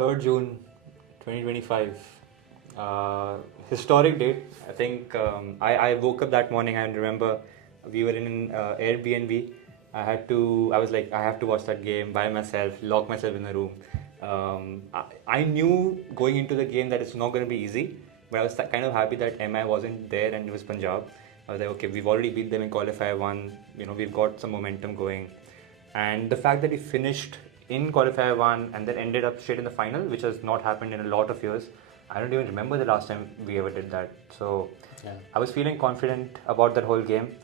3rd June 2025. Historic date. I think I woke up that morning. I remember we were in an Airbnb. I was like, I have to watch that game by myself, lock myself in a room. I knew going into the game that it's not going to be easy, but I was kind of happy that MI wasn't there and it was Punjab. I was like, okay, we've already beat them in qualifier 1. We've got some momentum going. And the fact that we finished in qualifier 1 and then ended up straight in the final, which has not happened in a lot of years. I don't even remember the last time we ever did that. So yeah. I was feeling confident about that whole game,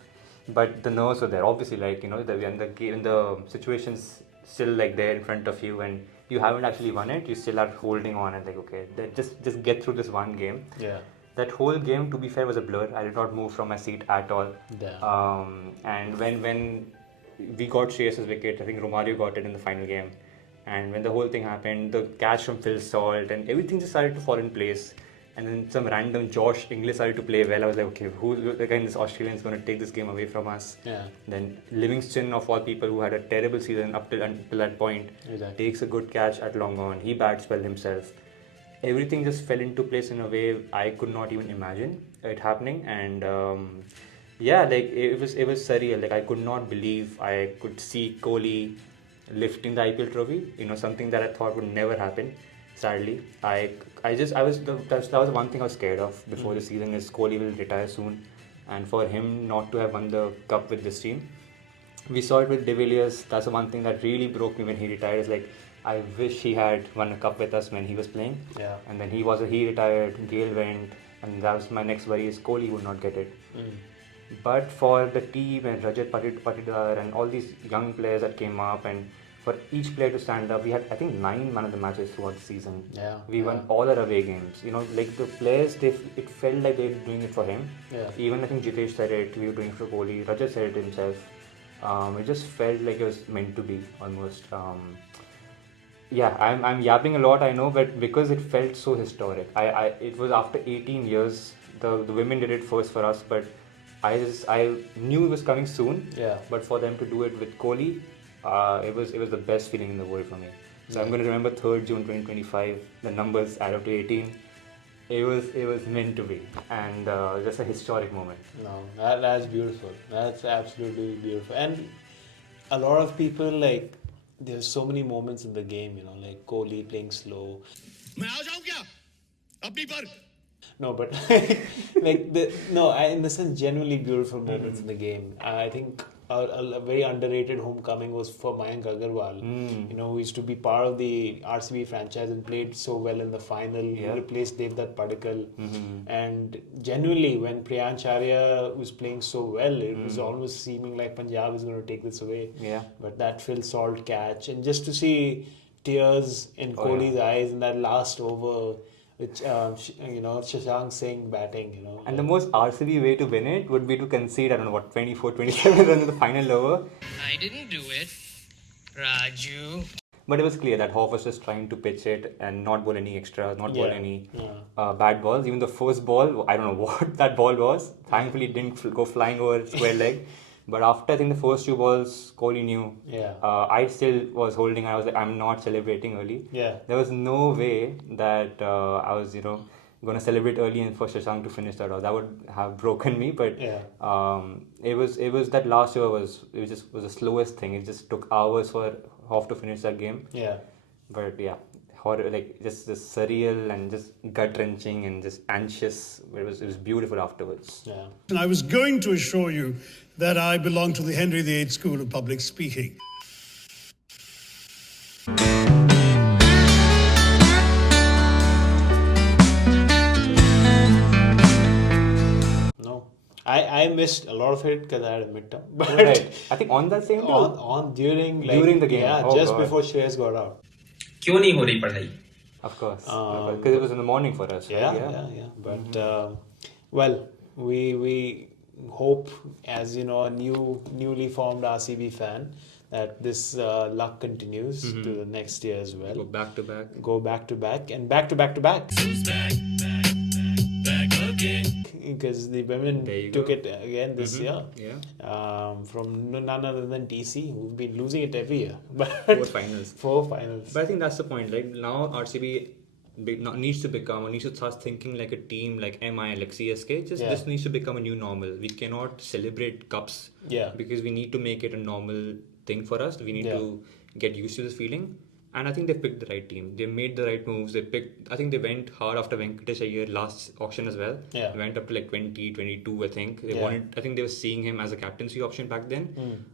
but the nerves were there. Obviously, the situation's still like there in front of you, and you haven't actually won it. You still are holding on and like, okay, just get through this one game. Yeah. That whole game, to be fair, was a blur. I did not move from my seat at all. Yeah. And when we got Shreyas's wicket, I think Romario got it in the final game. And when the whole thing happened, the catch from Phil Salt and everything just started to fall in place. And then some random Josh Inglis started to play well. I was like, okay, this Australian is going to take this game away from us? Yeah. Then Livingston, of all people, who had a terrible season until that point, takes a good catch at long on. He bats well himself. Everything just fell into place in a way I could not even imagine it happening. And it was surreal. Like, I could not believe I could see Kohli lifting the IPL trophy, something that I thought would never happen. Sadly, that was one thing I was scared of before the season is Kohli will retire soon, and for him not to have won the cup with this team. We saw it with De Villiers. That's the one thing that really broke me when he retired. Is like, I wish he had won a cup with us when he was playing. Yeah. And then he retired, Gale went, and that was my next worry is Kohli would not get it. But for the team and Rajat Patidar and all these young players that came up, and for each player to stand up, we had, I think, 9 man of the matches throughout the season. Yeah. We won all our away games. Like the players, it felt like they were doing it for him. Yeah. Even I think Jitesh said it, we were doing it for Kohli. Rajat said it himself. It just felt like it was meant to be almost. I'm yapping a lot, I know, but because it felt so historic. It was after 18 years. The women did it first for us, but I knew it was coming soon. Yeah. But for them to do it with Kohli, it was the best feeling in the world for me. So I'm going to remember 3rd June 2025. The numbers add up to 18. It was meant to be, and just a historic moment. No, that's beautiful. That's absolutely beautiful. And a lot of people, like, there's so many moments in the game, like Kohli playing slow. No, but in the sense, genuinely beautiful moments in the game. I think a very underrated homecoming was for Mayank Agarwal, who used to be part of the RCB franchise and played so well in the final. He replaced Devdutt Padikkal. And genuinely, when Priyansh Arya was playing so well, it was almost seeming like Punjab is going to take this away. Yeah. But that Phil Salt catch, and just to see tears in Kohli's eyes in that last over, which Shashank Singh batting, And the most RCB way to win it would be to concede, 24, 27 runs in the final over. I didn't do it, Raju. But it was clear that Hoff was just trying to pitch it and not bowl any extras, not bowl any bad balls. Even the first ball, I don't know what that ball was. Thankfully, it didn't go flying over square leg. But after, I think, the first 2 balls, Kohli knew. Yeah. I still was holding. I was like, I'm not celebrating early. Yeah. There was no way that I was, going to celebrate early and for Shashank to finish that off. That would have broken me. But it was that last over was the slowest thing. It just took hours for Hoff to finish that game. Yeah. But yeah, just surreal and just gut wrenching and just anxious. It was beautiful afterwards. Yeah. And I was going to assure you that I belong to the Henry VIII School of Public Speaking. No. I missed a lot of it because I had a midterm. But right. I think on that same day? During the game. Yeah, just before Shreyas got out. क्यों नहीं हो रही पढ़ाई? Of course. Because it was in the morning for us. Yeah. But, we hope, as a newly formed RCB fan, that this luck continues to the next year as well. Go back to back. Go back to back and back to back to back. Back up because the women There you took go. it again this year. Yeah. From none other than TC, who've been losing it every year. But 4 finals. 4 finals. But I think that's the point. Like now, RCB needs to become, or needs to start thinking like a team like MI, like CSK. This needs to become a new normal. We cannot celebrate cups. Yeah. Because we need to make it a normal thing for us. We need to get used to this feeling. And I think they picked the right team. They made the right moves. I think they went hard after Venkatesh Iyer last auction as well. Yeah. They went up to like 20, 22, I think. I think they were seeing him as a captaincy option back then.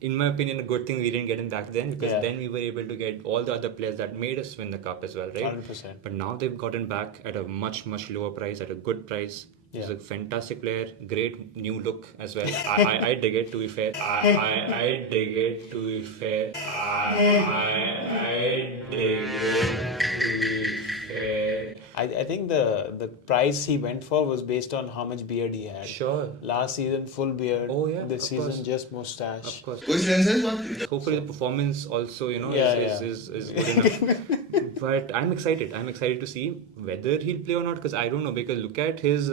In my opinion, a good thing we didn't get him back then, because then we were able to get all the other players that made us win the cup as well, right? 100%. But now they've gotten back at a much, much lower price, at a good price. He's a fantastic player, great new look as well. I dig it, to be fair. I dig it, to be fair. I dig it, to be fair. I think the price he went for was based on how much beard he had. Sure. Last season, full beard. Oh, yeah, This of season, course. just mustache. Of course. Hopefully the performance also, is good enough. But I'm excited. I'm excited to see whether he'll play or not, because I don't know. Because look at his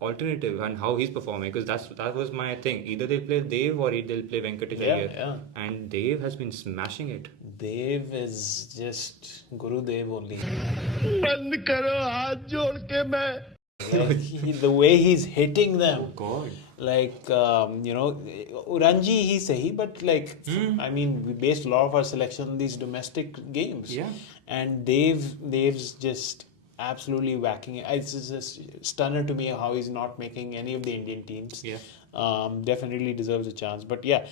alternative and how he's performing. Because that was my thing. Either they play Dev or they'll play Venkatesh Iyer. Yeah. And Dev has been smashing it. Dev is just Guru Dev only. Like, the way he's hitting them. God. Like, Ranji, he's sahi, but like, I mean, we based a lot of our selection on these domestic games. Yeah. And Dev's just absolutely whacking it. It's just stunner to me how he's not making any of the Indian teams. Yeah. Definitely deserves a chance. But yeah,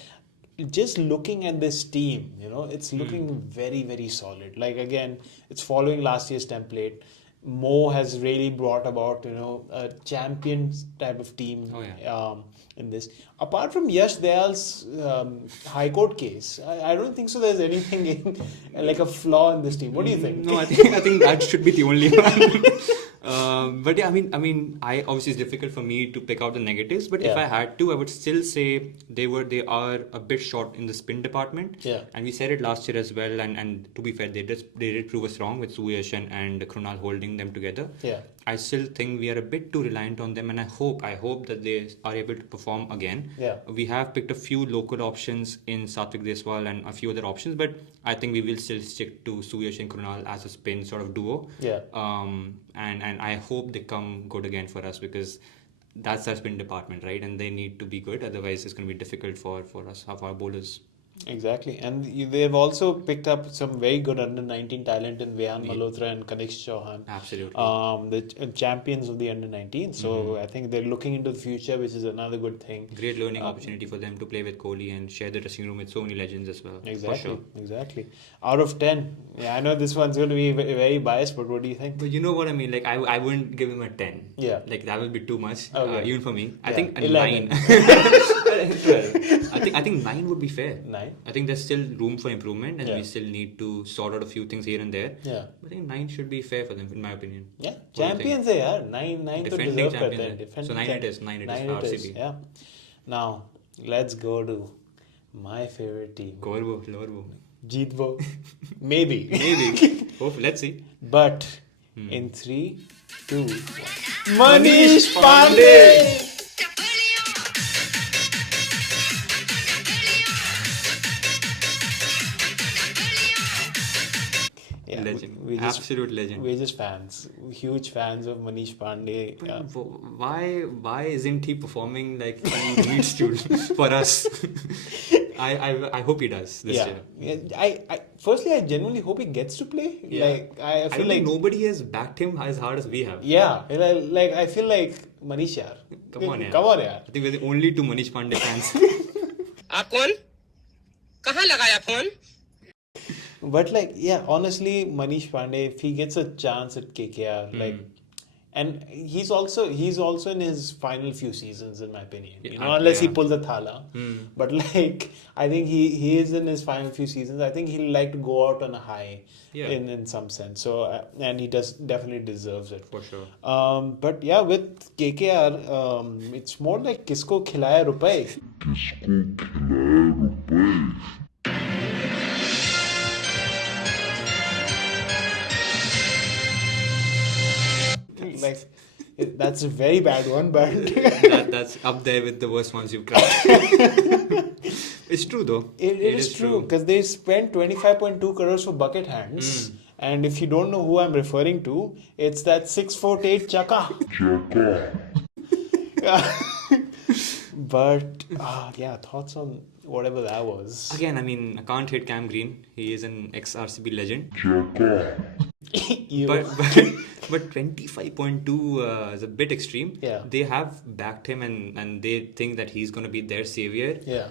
just looking at this team, it's looking very, very solid. Like, again, it's following last year's template. Mo has really brought about, a champions type of team in this. Apart from Yash Dayal's High Court case, I don't think so. There's anything like a flaw in this team. What do you think? No, I think that should be the only one. But yeah, I mean, obviously it's difficult for me to pick out the negatives. But if I had to, I would still say they are a bit short in the spin department. Yeah. And we said it last year as well. And to be fair, they did prove us wrong with Suyash and Krunal holding them together. Yeah. I still think we are a bit too reliant on them, and I hope that they are able to perform again. Yeah. We have picked a few local options in Satvik Deswal and a few other options, but I think we will still stick to Suyash and Krunal as a spin sort of duo. Yeah. And I hope they come good again for us, because that's our spin department, right? And they need to be good, otherwise it's going to be difficult for us, for our bowlers. Exactly. And they've also picked up some very good under-19 talent in Veyan Malhotra and Kanishk Chauhan. Absolutely. The champions of the under-19. So I think they're looking into the future, which is another good thing. Great learning opportunity for them to play with Kohli and share the dressing room with so many legends as well. Exactly. For sure. Exactly. Out of 10. Yeah, I know this one's going to be very biased, but what do you think? But you know what I mean? Like, I wouldn't give him a 10. Yeah. Like, that would be too much, Okay. even for me. I Yeah. think a 11. 9. 12. I think 9 would be fair. 9? I think there's still room for improvement, and Yeah. we still need to sort out a few things here and there. Yeah. I think 9 should be fair for them, in my opinion. Yeah. What do you Champions hai yaar. 9 to Defending deserve champions करते हैं. hai. Defending So 9 it is, 9 it is for RCB. Yeah. Now, let's go to my favorite team. Lower bow. Jeetvo. Maybe. Maybe. Hopefully, let's see. But in 3, 2, 1. Manish Pandey! Yeah, Legend. we just- Absolute legend. We're just fans. Huge fans of Manish Pandey. Yeah. Why isn't he performing like he needs to for us? I hope he does this year. Yeah. I firstly, I genuinely hope he gets to play. Yeah. Like, I I feel don't like think nobody has backed him as hard as we have. yeah, like I feel like Manish yaar. Come on, yaar. Come on, yaar. I think we're the only two Manish Pandey fans. आप कौन कहाँ लगाया phone But like, yeah, honestly, Manish Pandey, if he gets a chance at KKR, like, and he's also in his final few seasons, in my opinion. Unless he pulls a thala. But like, I think he is in his final few seasons. I think he'll like to go out on a high, in some sense. So and he definitely deserves it For sure. But yeah, with KKR, it's more like kisko khilaya rupai. Like, That's a very bad one, but That's up there with the worst ones you've cracked. It's true though. it is true because they spent 25.2 crores for bucket hands. And if you don't know who I'm referring to, it's that 6'8" Chaka. But yeah, thoughts on whatever that was. Again, I mean, I can't hate Cam Green. He is an ex-RCB legend. You- But 25.2 is a bit extreme. Yeah. They have backed him and they think that he's going to be their savior. yeah.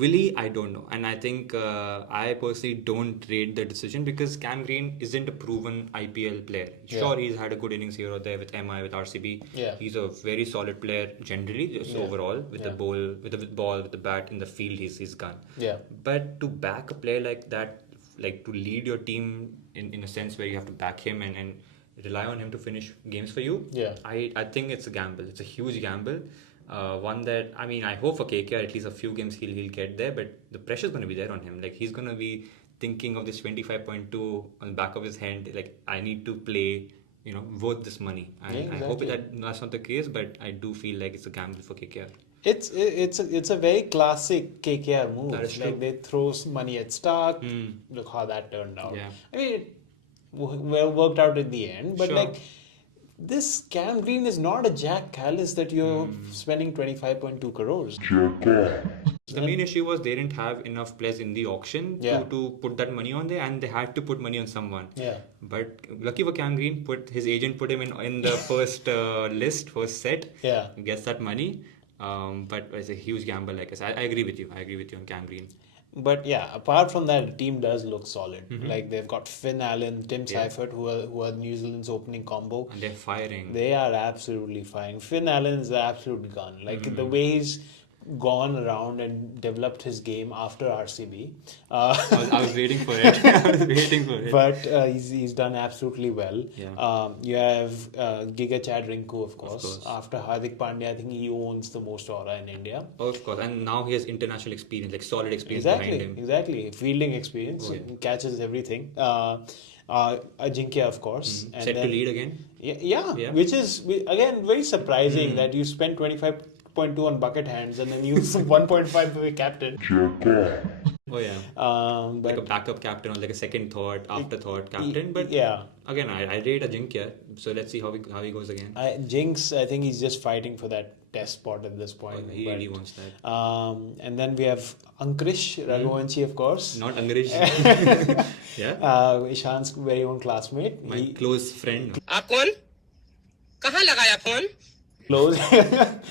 Will he? I don't know. And I think I personally don't rate the decision because Cam Green isn't a proven IPL player. Sure, he's had a good innings here or there with MI, with RCB. Yeah. He's a very solid player generally, just overall, with the ball, with the ball, with the bat in the field, he's gone. Yeah. But to back a player like that, like to lead your team in a sense where you have to back him and rely on him to finish games for you, Yeah. I think it's a gamble. It's a huge gamble. One that, I mean, I hope for KKR at least a few games he'll get there, but the pressure's going to be there on him. Like, he's going to be thinking of this 25.2 on the back of his hand. Like, I need to play, worth this money. And Yeah, I hope exactly. that's not the case, but I do feel like it's a gamble for KKR. It's a very classic KKR move. That is Like true. they throw some money at start. Look how that turned out. Yeah. I mean, it worked out in the end. But Sure. like this Cam Green is not a Jack Callis that you're spending 25.2 crores. The main issue was they didn't have enough players in the auction Yeah. to put that money on there, and they had to put money on someone. Yeah. But lucky for Cam Green, his agent put him in the first first set. Yeah. Gets that money. But it's a huge gamble, like I said. I agree with you. I agree with you on Cam Green. But yeah, apart from that, the team does look solid. Like they've got Finn Allen, Tim Yeah. Seifert, who are New Zealand's opening combo. And they're firing. They are absolutely fine. Finn Allen is the absolute gun. Like the way he's gone around and developed his game after RCB. I was waiting for it. I was waiting for it. But he's done absolutely well. Yeah. You have Giga Chad Rinku, of course. course. After Hardik Pandya, I think he owns the most aura in India. Of course. And now he has international experience, like solid experience behind him. Exactly. Fielding experience. Oh, yeah. He catches everything. Ajinkya, of course. And Set to then- lead again. Yeah, which is again very surprising that you spent 25.2 on bucket hands and then you 1.5 for a captain. Oh yeah. But Like a backup captain or like a second thought, afterthought captain. But yeah, again, I rate Ajinkya. So let's see how he goes again. Jinx, I think he's just fighting for that test spot at this point. He But, really wants that. and then we have Ankrish Raghuvanshi, of course. Not Angarish. Yeah. Eshaan's very own classmate. My He close friend. आप कौन कहाँ लगाया phone close.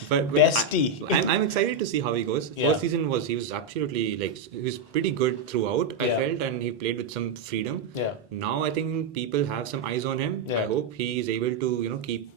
But Bestie. I'm excited to see how he goes. Yeah. First season he was absolutely he was pretty good throughout. I Yeah. felt, and he played with some freedom. Yeah. Now I think people have some eyes on him. Yeah. I hope he is able to keep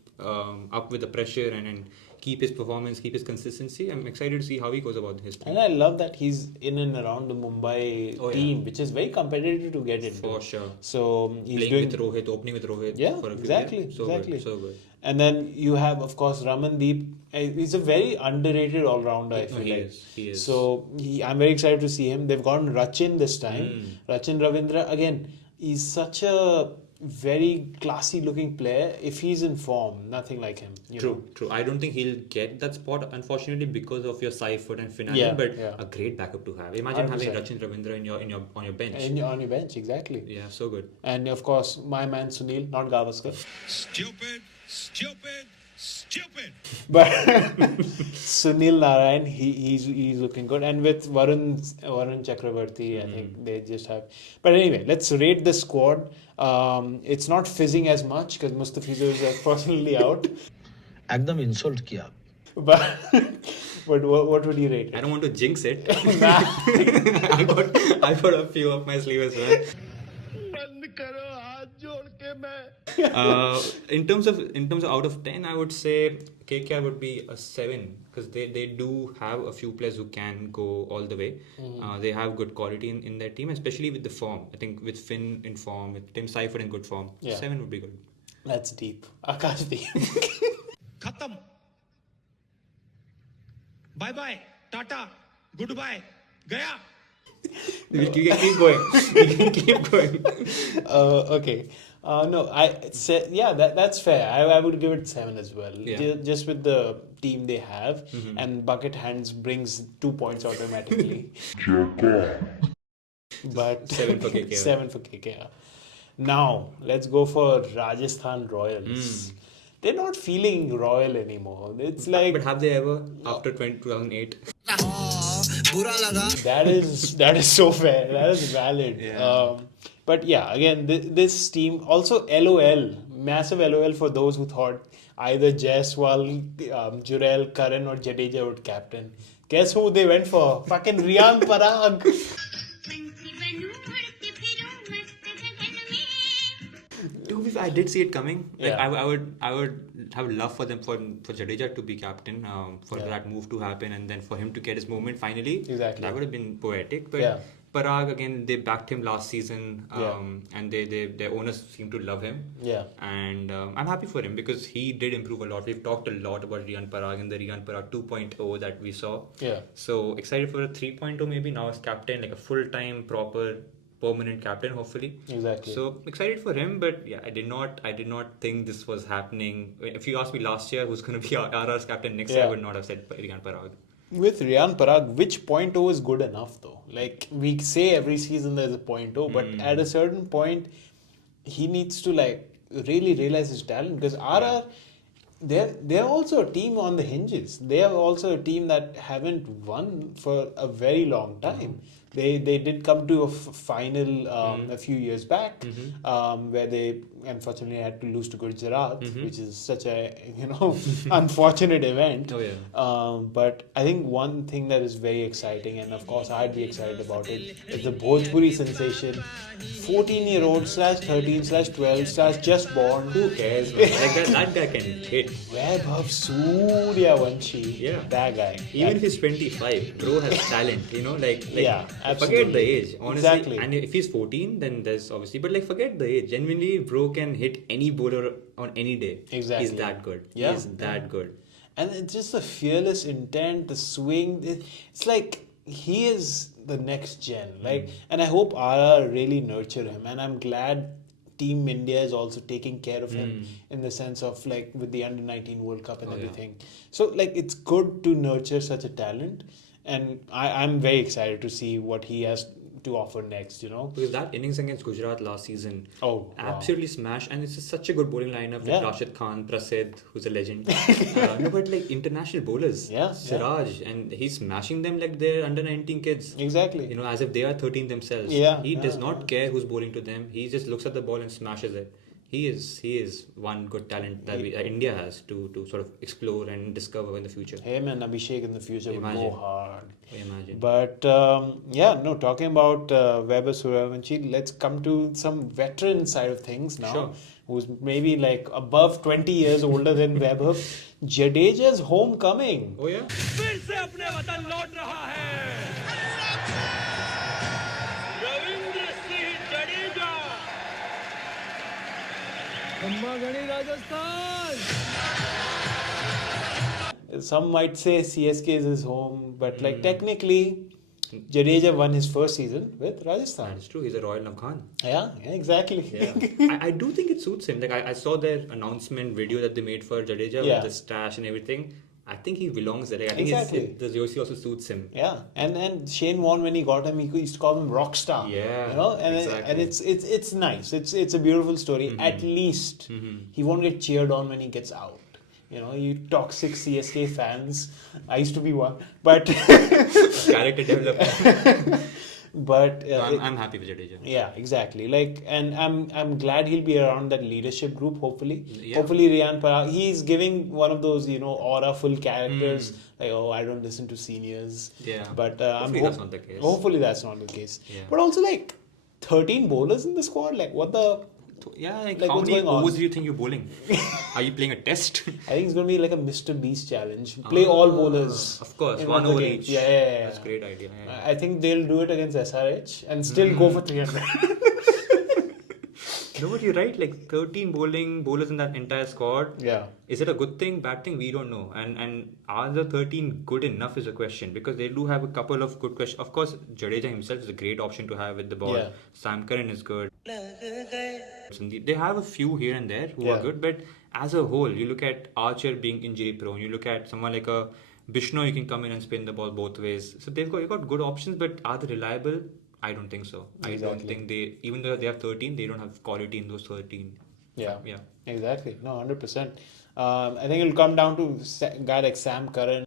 up with the pressure and keep his performance, keep his consistency. I'm excited to see how he goes about his And team. I love that he's in and around the Mumbai Oh, yeah. team, which is very competitive to get into. For sure. So he's Playing doing with Rohit, opening with Rohit. Yeah, for a good exactly, year. So exactly. Good, so good. And then you have, of course, Ramandeep. He's a very underrated all-rounder, I No, feel he like. is. He is. So I'm very excited to see him. They've gotten Rachin this time. Hmm. Rachin Ravindra, again, he's such a very classy-looking player. If he's in form, nothing like him. You know? True. I don't think he'll get that spot, unfortunately, because of your Seifert and Finale. Yeah, but yeah. a great backup to have. Imagine having 100%. Rachin Ravindra on your bench. And on your bench, exactly. Yeah, so good. And of course, my man Sunil, not Gavaskar. Stupid. But Sunil Narayan, he's looking good, and with Varun Chakravarti, I think they just have. But anyway, let's rate the squad. It's not fizzing as much because Mustafizur is personally out. एकदम insult किया But what would you rate I it? don't want to jinx it. I got a few up my sleeve as well. In terms of out of 10, I would say KKR would be a 7 because they do have a few players who can go all the way. They have good quality in their team, especially with the form. I think with Finn in form, with Tim Seifert in good form, Yeah. 7 would be good. That's deep. Akash deep. खत्म. Bye bye. Tata. Goodbye. गया. We can keep going. We can keep going. Okay. No, that's fair. I would give it 7 as well. Yeah. Just with the team they have, and bucket hands brings 2 points automatically. But 7 for KKR. 7 for KKR. Now let's go for Rajasthan Royals. They're not feeling royal anymore. It's like But have they ever after 2008? that is so fair. That is valid. Yeah. But yeah, again, this team also LOL, massive LOL for those who thought either Jaiswal, Jurel, Karan, or Jadeja would captain. Guess who they went for? Fucking Riyan Parag. I did see it coming. Like Yeah. I would have love for them for Jadeja to be captain, for that move to happen, and then for him to get his moment finally. Exactly. That would have been poetic. But Yeah. Parag again, they backed him last season, Yeah. and their owners seem to love him. Yeah. And I'm happy for him because he did improve a lot. We've talked a lot about Riyan Parag and the Riyan Parag 2.0 that we saw. Yeah. So excited for a 3.0 maybe now as captain, like a full-time, proper, permanent captain, hopefully. Exactly. So excited for him, but yeah, I did not think this was happening. If you asked me last year who's going to be RR's captain next year, I would not have said Riyan Parag. With Riyan Parag, which 0.0 is good enough though? Like we say every season there's a 0.0, but at a certain point he needs to like really realize his talent because RR they're also a team on the hinges. They are also a team that haven't won for a very long time. They did come to a final a few years back where they unfortunately had to lose to Gujarat, which is such a unfortunate event. Oh, yeah. But I think one thing that is very exciting, and of course I'd be excited about it, is the Bhojpuri sensation. 14-year-old /13/12 just born. Who cares, man? Like that guy can hit. Vaibhav Suryavanshi. Yeah. That guy. Even if he's 25, bro has talent, like Yeah, forget absolutely. the age, honestly. Exactly. And if he's 14, then there's obviously, but like forget the age. Genuinely, bro can hit any bowler on any day. Exactly. He's that good. Yeah. He's that good. And it's just the fearless intent, the swing. It's like he is the next gen. And I hope RR really nurture him. And I'm glad Team India is also taking care of him in the sense of like with the Under-19 World Cup and everything. So like it's good to nurture such a talent. And I'm very excited to see what he has to offer next, Because that innings against Gujarat last season, absolutely smashed, and it's just such a good bowling lineup with Rashid Khan, Prasidh, who's a legend. No, but like international bowlers, Siraj, and he's smashing them like they're under-19 kids. Exactly. As if they are 13 themselves. He does not care who's bowling to them. He just looks at the ball and smashes it. He is one good talent that India has to sort of explore and discover in the future. Him and Abhishek in the future will go hard. Imagine. But talking about Weber Suryavanshi, let's come to some veteran side of things now. Sure. Who's maybe like above 20 years older than Weber. Jadeja's homecoming. Oh yeah? फिर से अपने वतन लौट रहा है Ravindra Singh Jadeja Some might say CSK is his home, but technically, Jadeja won his first season with Rajasthan. That's true. He's a Royal Afghan. Yeah, exactly. Yeah. I do think it suits him. Like I saw their announcement video that they made for Jadeja with the stash and everything. I think he belongs there. Like, I think the jersey also suits him. Yeah, and Shane Warne, when he got him, he used to call him Rockstar. Yeah, and it's nice. It's a beautiful story. At least he won't get cheered on when he gets out. You toxic CSK fans. I used to be one, but Character development. But I'm happy with Jadeja. Yeah, exactly. And I'm glad he'll be around that leadership group. Hopefully, Yeah. hopefully Riyan Parag. He's giving one of those aura-full characters. Like, I don't listen to seniors. Yeah. But Hopefully that's not the case. Hopefully that's not the case. Yeah. But also 13 bowlers in the squad. Like what the. Yeah, Like, how what's many going on? overs do you think you're bowling? Are you playing a test? I think it's going to be like a Mr. Beast challenge. Play all bowlers. Of course, in one of the over games. each. Yeah. That's a great idea. Yeah. I think they'll do it against SRH and still go for 300. No, but you're right. Like 13 bowling bowlers in that entire squad. Yeah. Is it a good thing, bad thing? We don't know. And are the 13 good enough is a question, because they do have a couple of good questions. Of course, Jadeja himself is a great option to have with the ball. Yeah. Sam Curran is good. They have a few here and there who are Yeah. good, but as a whole, you look at Archer being injury prone. You look at someone like a Bishno, you can come in and spin the ball both ways. So you've got good options, but are they reliable? I don't think so. I don't Exactly. think they, even though they have 13, they don't have quality in those 13. Yeah. Yeah. Exactly. No, 100%. I think it'll come down to a guy like Sam Curran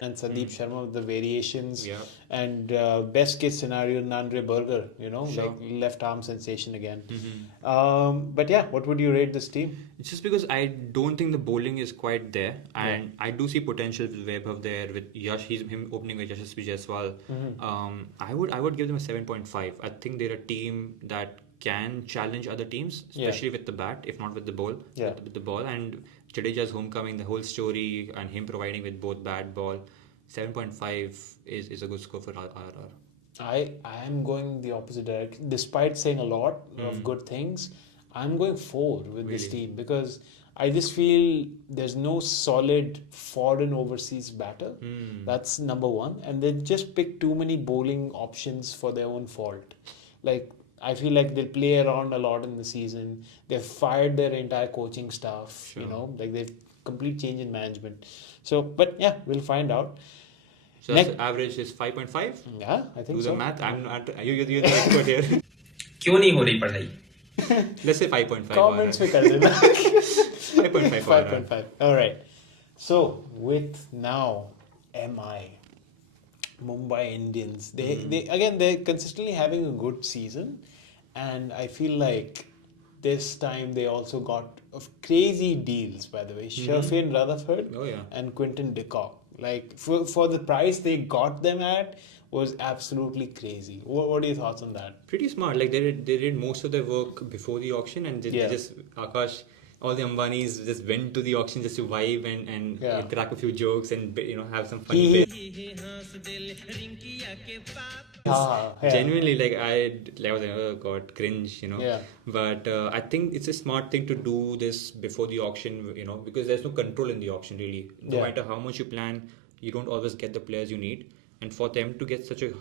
and Sandeep Sharma with the variations. Yeah. And best case scenario, Nandre Burger, Sure. like left arm sensation again. Mm-hmm. But yeah, what would you rate this team? It's just because I don't think the bowling is quite there, and I do see potential with Vaibhav there, with Yash. Him opening with Yashasvi Jaiswal. I would give them a 7.5. I think they're a team that can challenge other teams, especially with the bat, if not with the ball. Yeah. With the ball, and Jadeja's homecoming, the whole story, and him providing with both bat ball. 7.5 is a good score for RR. I am going the opposite direction. Despite saying a lot of good things, I'm going 4 with this Really? team because I just feel there's no solid foreign overseas batter. That's number one. And they just pick too many bowling options for their own fault. Like, I feel like they play around a lot in the season. They've fired their entire coaching staff, like they've complete change in management. So, but yeah, we'll find out. So that's the average is 5.5. Yeah, I think Do so. the math. I'm not. You're the expert here. क्यों नहीं हो रही पढ़ाई? Let's say 5.5. Comments में कर देना. 5.5. 5.5. All right. So with now MI Mumbai Indians, they're consistently having a good season, and I feel like this time they also got crazy deals. By the way, Sherfin Rutherford Oh, yeah. and Quinton de Kock. Like for the price they got them at was absolutely crazy. What are your thoughts on that? Pretty smart. Like they did most of their work before the auction, and they just Akash, all the Ambanis just went to the auction just to vibe and crack a few jokes and have some fun. Genuinely, I was like, oh god, cringe, Yeah. But I think it's a smart thing to do this before the auction, because there's no control in the auction really. No matter how much you plan, you don't always get the players you need. And for them to get such a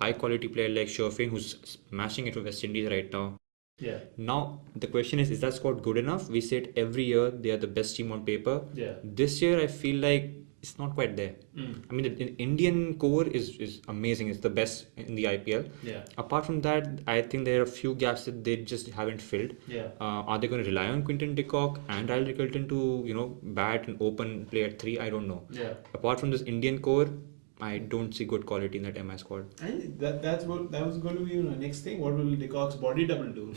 high quality player like Sherfin, who's smashing it for West Indies right now. Yeah. Now the question is that squad good enough? We say it every year, they are the best team on paper. Yeah. This year I feel like it's not quite there. I mean, the Indian core is amazing. It's the best in the IPL. Yeah. Apart from that, I think there are a few gaps that they just haven't filled. Yeah. Are they going to rely on Quinton de Kock and Riley Rickleton to bat and open play at 3? I don't know. Yeah. Apart from this Indian core, I don't see good quality in that MI squad. And that was going to be the next thing. What will de Kock's body double do?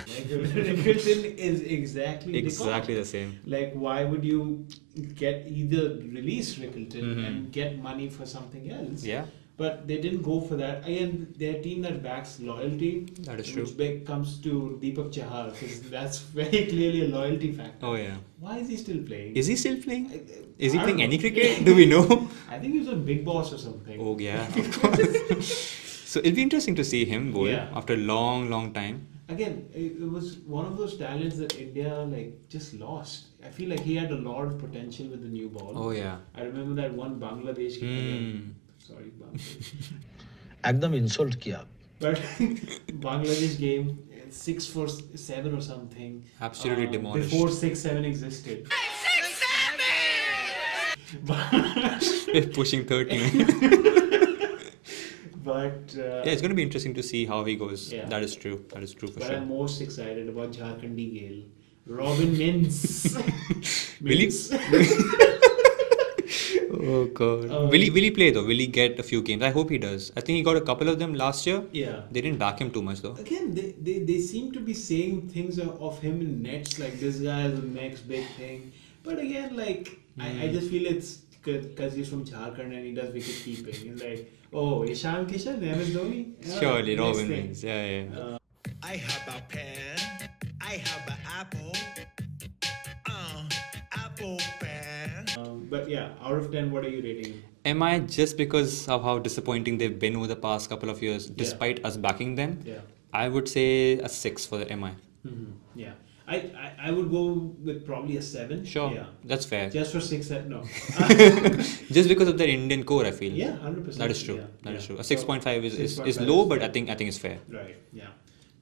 Rickleton is exactly the same. Like, why would you either release Rickleton and get money for something else? Yeah. But they didn't go for that. Again, they're a team that backs loyalty. That is true. Which comes to Deepak Chahar, because that's very clearly a loyalty factor. Oh yeah. Why is he still playing? Is he still playing? Is he I don't playing know. any cricket? Do we know? I think he was on Big Boss or something. Oh yeah, of course. So it'll be interesting to see him bowl after a long time. Again, it was one of those talents that India just lost. I feel like he had a lot of potential with the new ball. Oh yeah. I remember that one Bangladesh game. Sorry, Bangladesh. एकदम insult किया. But Bangladesh game, 6 for 7 or something. Absolutely demolished. Before 6-7 existed. We're pushing 30. But Yeah, it's going to be interesting to see how he goes. Yeah. That is true. That is true for but sure. I'm most excited about Jharkhandi Gale. Robin Mins. Will he? Mins. Oh god. Will he play though? Will he get a few games? I hope he does. I think he got a couple of them last year. Yeah. They didn't back him too much though. Again, they seem to be saying things of him in nets, like this guy is the next big thing. But again, I just feel it's because he's from Jharkhand and he does wicket keeping. He's like, oh, Eshaan Kishan, MS Dhoni? Yeah, Surely, next Robin thing. wins. Yeah. I have a pen. I have an apple. Apple pen. But yeah, out of 10, what are you rating him? Am I just because of how disappointing they've been over the past couple of years, despite us backing them? Yeah. I would say a 6 for the MI. Yeah. I would go with probably a 7. Sure, Yeah. that's fair. Just for 6, no. Just because of their Indian core, I feel. Yeah, 100%. That is true. Yeah, That is yeah. true. A So, 6.5 is 6.5 low, is but fair. I think it's fair. Right, yeah.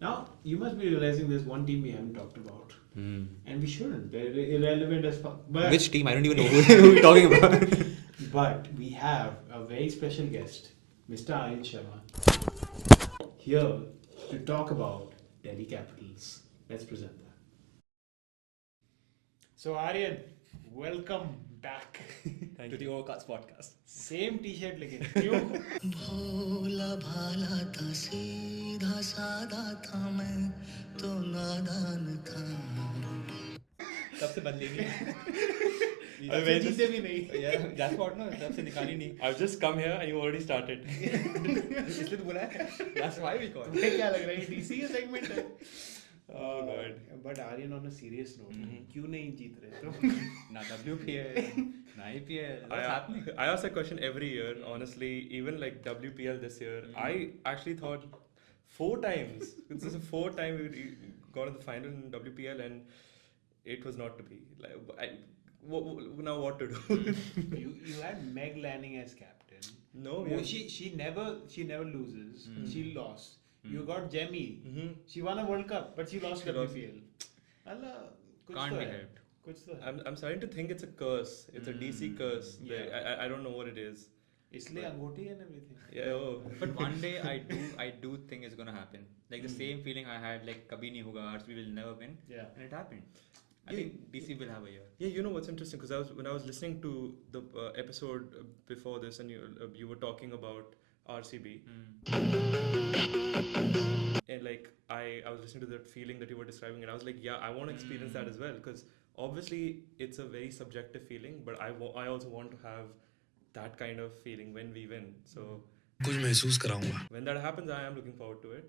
Now, you must be realizing there's one team we haven't talked about. And we shouldn't. They're irrelevant as fuck. But Which team? I don't even know who we're talking about. But we have a very special guest, Mr. Aryan Sharma, here to talk about Delhi Capitals. Let's present that. So Aryan, welcome back to the Overcast podcast. Same T-shirt लेकिन क्यों? भोला भाला था सीधा साधा था मैं तो नादान था तब से बदलेगी जीते भी नहीं. Yeah, that's what no. तब से निकाली नहीं. I've just come here and you already started. इसलिए तो बुलाया है. That's why we called. तुम्हें क्या लग रहा है DC का segment है? Oh God. But Aryan, on a serious note, क्यों नहीं जीत रहे तो? Na WPL, na IPL. What's happening? I ask that question every year, honestly. Even like WPL this year, I actually thought 4 times. This is the 4th time we got to the final in WPL, and it was not to be. Like, now what to do? You had Meg Lanning as captain. No, Oh, she never loses. She lost. You got Jemmy. She won a World Cup, but she lost WPL. Allah, kuch Can't to be hai. helped. Kuch to hai. I'm starting to think it's a curse. It's a DC curse. Yeah. I don't know what it is. इसलिए अंगूठी and everything. Yeah. Oh. But one day I do think it's gonna happen. Like the same feeling I had like kabhi nahi hoga, RCB will never win. Yeah. And it happened. I think DC will have a year. Yeah, you know what's interesting? Because when I was listening to the episode before this, and you were talking about RCB, and like I was listening to that feeling that you were describing, and I was like, yeah, I want to experience that as well, because obviously it's a very subjective feeling, but I also want to have that kind of feeling when we win. So कुछ महसूस कराऊंगा when that happens, I am looking forward to it.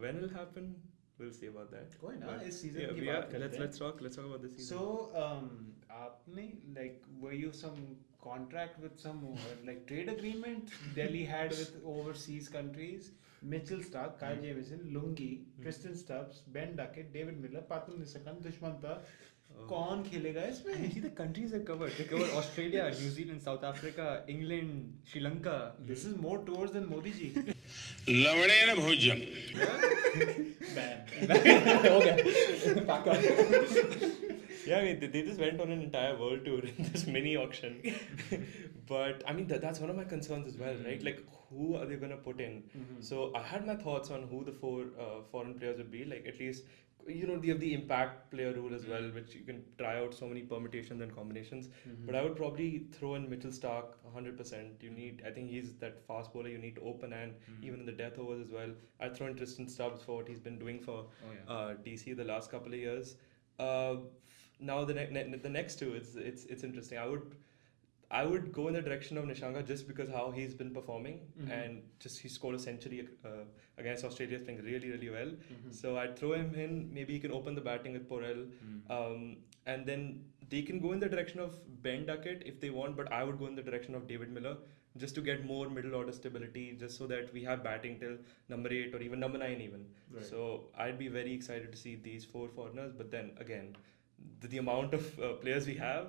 When it'll happen, we'll see about that. कोई ना, But इस season yeah, की बात करते हैं. let's talk about this season. So, आपने like were you some contract with some like trade agreement Delhi had with overseas countries? Mitchell Stark, Kyle Jamieson, Lungi, Tristan Stubbs, Ben Duckett, David Miller, Patul Nisakan, Dushmanta. कौन खेलेगा इसमें? See the countries they covered. They covered Australia, New Zealand, South Africa, England, Sri Lanka. This is more tours than Modi ji. लवड़े न भोजन हो गया. Pack up. Yeah, I mean, they just went on an entire world tour in this mini auction. But I mean, that's one of my concerns as well, right? Like, who are they going to put in? So I had my thoughts on who the 4 foreign players would be. Like, at least, you know, you have the impact player rule as well, which you can try out so many permutations and combinations. But I would probably throw in Mitchell Stark 100%. I think he's that fast bowler you need to open, and even in the death overs as well. I'd throw in Tristan Stubbs for what he's been doing for DC the last couple of years. Now the next two, it's interesting. I would go in the direction of Nishanka just because how he's been performing, and just he scored a century against Australia, playing really, really well. So I'd throw him in. Maybe he can open the batting with Porel, and then they can go in the direction of Ben Duckett if they want, but I would go in the direction of David Miller just to get more middle order stability, just so that we have batting till number 8 or even number 9 even. Right. So I'd be very excited to see these 4 foreigners, but then again, the amount of players we have,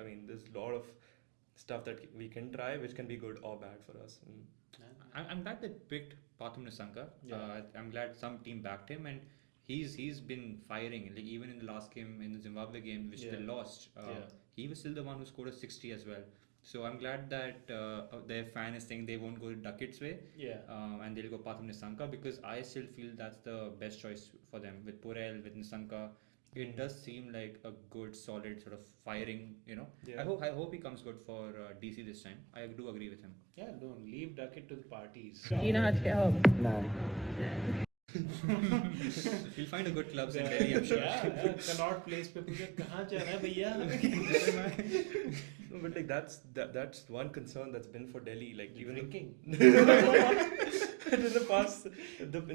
I mean, there's a lot of stuff that we can try, which can be good or bad for us. I'm glad they picked Pathum Nissanka. I'm glad some team backed him, and he's been firing. Like even in the last game, in the Zimbabwe game, which they lost, he was still the one who scored a 60 as well. So I'm glad that their fan is saying they won't go Duckett's way, and they'll go Pathum Nissanka, because I still feel that's the best choice for them with Porel, with Nissanka. It does seem like a good, solid sort of firing. You know, I hope he comes good for DC this time. I do agree with him. Yeah, don't leave Duckett to the parties. He'll find a good clubs in Delhi, I'm sure. Yeah, Connaught Place पे पूछे कहाँ जा रहा है भैया? No, but like that's one concern that's been for Delhi. Like even Drinking. in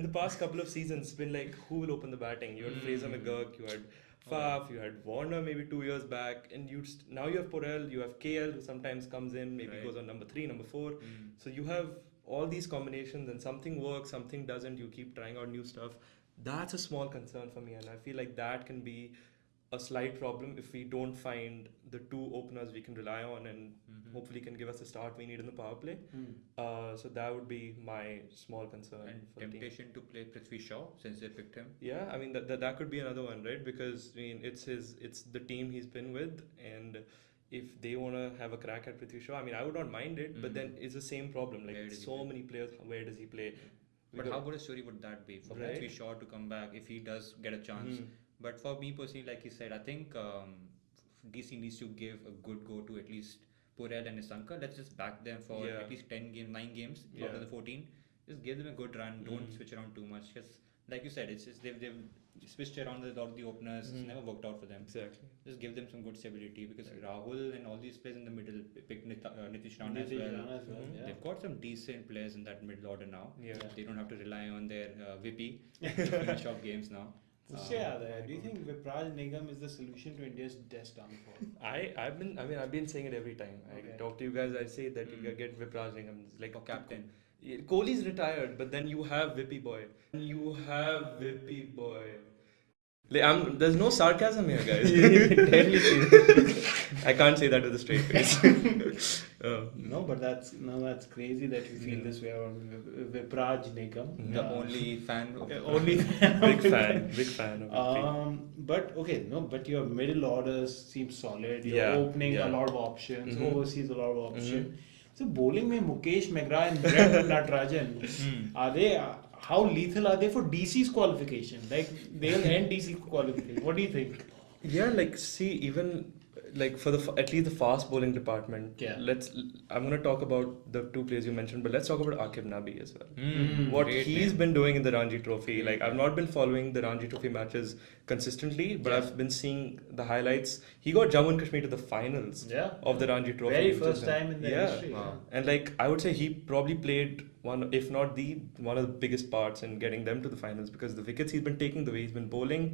the past couple of seasons, it's been like who will open the batting? You had Fraser McGurk, you had Faf, you had Warner maybe 2 years back, and now you have Porel, you have KL who sometimes comes in, maybe goes on number 3, number 4. So you have all these combinations, and something works, something doesn't. You keep trying out new stuff. That's a small concern for me, and I feel like that can be a slight problem if we don't find the two openers we can rely on and hopefully can give us the start we need in the power play. So that would be my small concern. And for the team. temptation to play Prithvi Shaw since they picked him. Yeah, I mean that could be another one, right? Because I mean it's the team he's been with, and if they want to have a crack at Prithvi Shaw, I mean I would not mind it, but then it's the same problem. Like so many players, where does he play? But how good a story would that be for Prithvi Shaw to come back if he does get a chance? But for me personally, like you said, I think DC needs to give a good go to at least Porel and Nisanka. Let's just back them for at least 10 games, 9 games out of the 14. Just give them a good run. Don't switch around too much. Because, like you said, it's just they've switched around with all the openers. It's never worked out for them. Exactly. Just give them some good stability because Rahul and all these players in the middle, pick Nitish Rana as well. They've got some decent players in that middle order now. They don't have to rely on their VP to finish off games now. Do you think Vipraj Nigam is the solution to India's death downfall? I've been saying it every time. I talk to you guys. I say that you get Vipraj Nigam like captain. Kohli's retired, but then you have Vippy Boy. Like, there's no sarcasm here, guys. Totally serious. I can't say that with a straight face. No, but that's crazy that you feel this way about Vipraj Nigam. The only fan of Big fan of but your middle order seems solid. You're opening a lot of options, overseas a lot of options. So bowling mein Mukesh Megra and Brett Natarajan, are they? How lethal are they for DC's qualification? Like they'll end DC qualification. What do you think? Yeah, like see, even like for at least the fast bowling department. Yeah. I'm gonna talk about the two players you mentioned, but let's talk about Akib Nabi as well. What Great he's name. been doing in the Ranji Trophy. Like I've not been following the Ranji Trophy matches consistently, but I've been seeing the highlights. He got Jammu and Kashmir to the finals of the Ranji Trophy. Very first time in their history. Wow. And like I would say he probably played one, if not one of the biggest parts in getting them to the finals, because the wickets he's been taking, the way he's been bowling,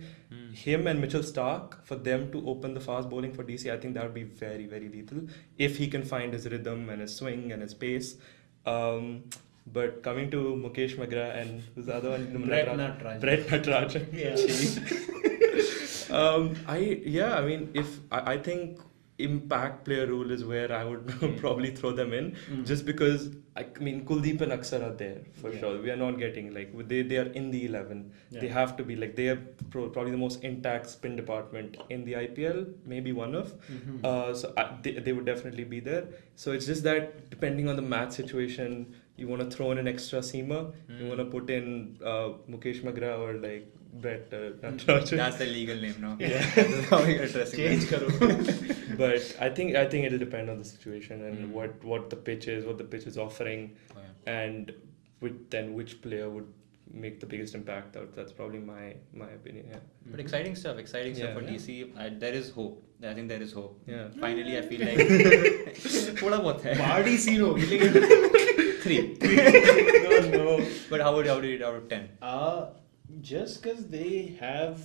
him and Mitchell Stark, for them to open the fast bowling for DC, I think that would be very, very lethal if he can find his rhythm and his swing and his pace. But coming to Mukesh Megra and who's the other one? Brett Natarajan. I think impact player rule is where I would probably throw them in, just because Kuldeep and Akshat are there for sure. We are not getting they are in the 11. They have to be they are probably the most intact spin department in the IPL, maybe one of. So they would definitely be there. So it's just that depending on the match situation, you want to throw in an extra seamer. You want to put in Mukesh Megra or Brett Natarajan. That's the legal name now. Yeah. That's how we are addressing Change that. karo. But I think it'll depend on the situation and what the pitch is offering, and which player would make the biggest impact out. That's probably my opinion. Yeah. But exciting stuff for DC. There is hope. I think there is hope. Yeah. Finally, I feel like थोड़ा बहुत है. Party scene होगी लेकिन 3. No. But how would you rate it out of 10? Just because they have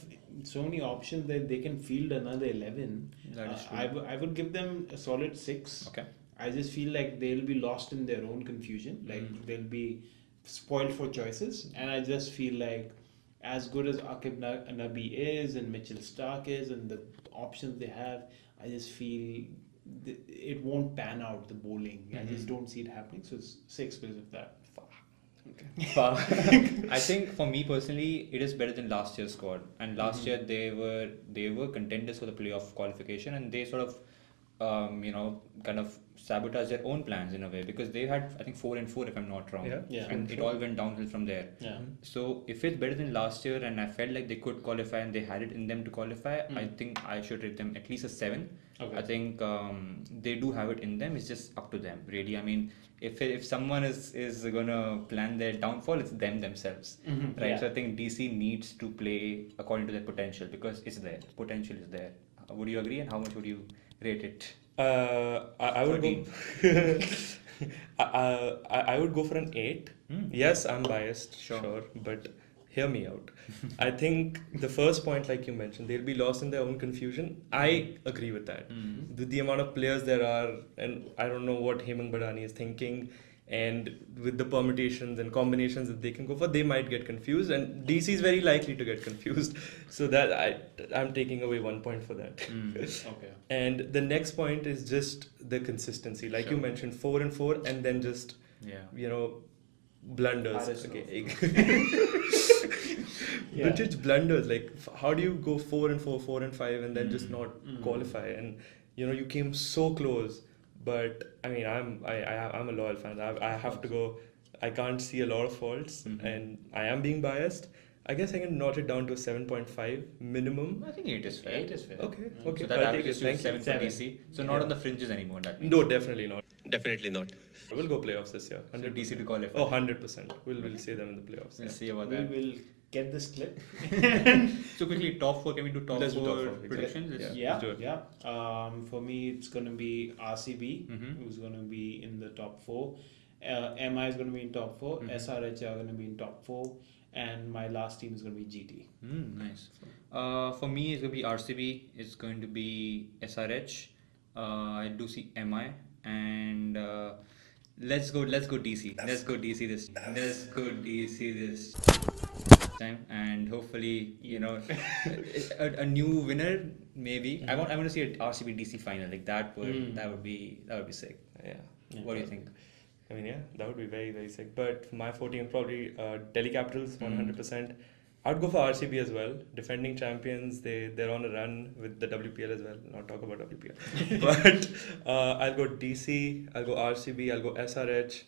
so many options that they can field another 11, That is true. I would give them a solid 6. Okay. I just feel like they'll be lost in their own confusion. They'll be spoiled for choices, and I just feel like as good as Akib Nabi is and Mitchell Stark is and the options they have, I just feel it won't pan out, the bowling. I just don't see it happening. So it's 6 because of that. I think for me personally, it is better than last year's squad. And last year they were contenders for the playoff qualification, and they sort of kind of sabotage their own plans in a way, because they had, I think, 4-4 if I'm not wrong. And it all went downhill from there. So if it's better than last year, and I felt like they could qualify and they had it in them to qualify, I think I should rate them at least a 7. I think they do have it in them. It's just up to them, really. I mean, if someone is gonna plan their downfall, it's them themselves, right? Yeah. So I think DC needs to play according to their potential, because it's there. Potential is there. Would you agree? And how much would you rate it? I would go. I would go for an 8. Yes, I'm biased, sure, but hear me out. I think the first point, like you mentioned, they'll be lost in their own confusion. I agree with that. With the amount of players there are, and I don't know what Hemang Badani is thinking, and with the permutations and combinations that they can go for, they might get confused, and DC is very likely to get confused. So that I'm taking away 1 point for that. Okay. And the next point is just the consistency, like you mentioned, 4 and 4, and then just blunders. Okay. But it's blunders. Like, how do you go 4 and 4, 4 and 5, and then just not qualify? And you came so close. But I mean, I'm a loyal fan. I have to go. I can't see a lot of faults, and I am being biased. I guess I can notch it down to a 7.5 minimum. I think 8 is fair. 8 is fair. Okay. So that I'll take averages it. to 7 for DC. So not on the fringes anymore. That means. No, definitely not. Definitely not. We'll go playoffs this year. So DC to qualify. Oh, 100%. We'll see them in the playoffs. We'll see about We that. will get this clip. So quickly, top 4. Can we do top Let's do 4 top four, exactly. predictions? Yeah, let's do it. yeah. For me, it's going to be RCB, who's going to be in the top 4. MI is going to be in top 4. SRH are going to be in top 4. And my last team is going to be GT. Nice. For me, it's going to be RCB. It's going to be SRH. I do see MI. And let's go DC. Let's go DC this time. And hopefully, a new winner maybe. I want to see an RCB DC final. Like that would be sick. Yeah. What do you think? I mean, yeah, that would be very, very sick. But for my 4 team, probably Delhi Capitals, 100%. I'd go for RCB as well. Defending champions, they're on a run with the WPL as well. Not talk about WPL. But I'll go DC, I'll go RCB, I'll go SRH.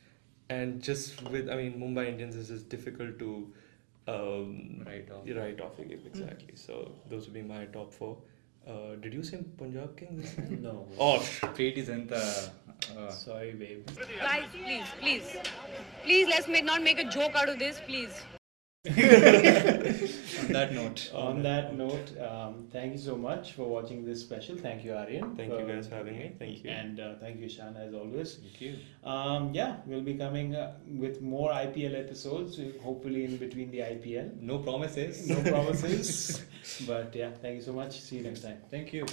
And just Mumbai Indians is just difficult to write off exactly. So those would be my top 4. Did you say Punjab Kings? No. Oh, Fate isn't Sorry, babe. Guys, please, let's not make a joke out of this, please. on that note. On that note, thank you so much for watching this special. Thank you, Aryan. Thank you guys for having me. Thank you. And thank you, Eshaan, as always. Thank you. We'll be coming with more IPL episodes, hopefully in between the IPL. No promises. No promises. But yeah, thank you so much. See you next time. Thank you.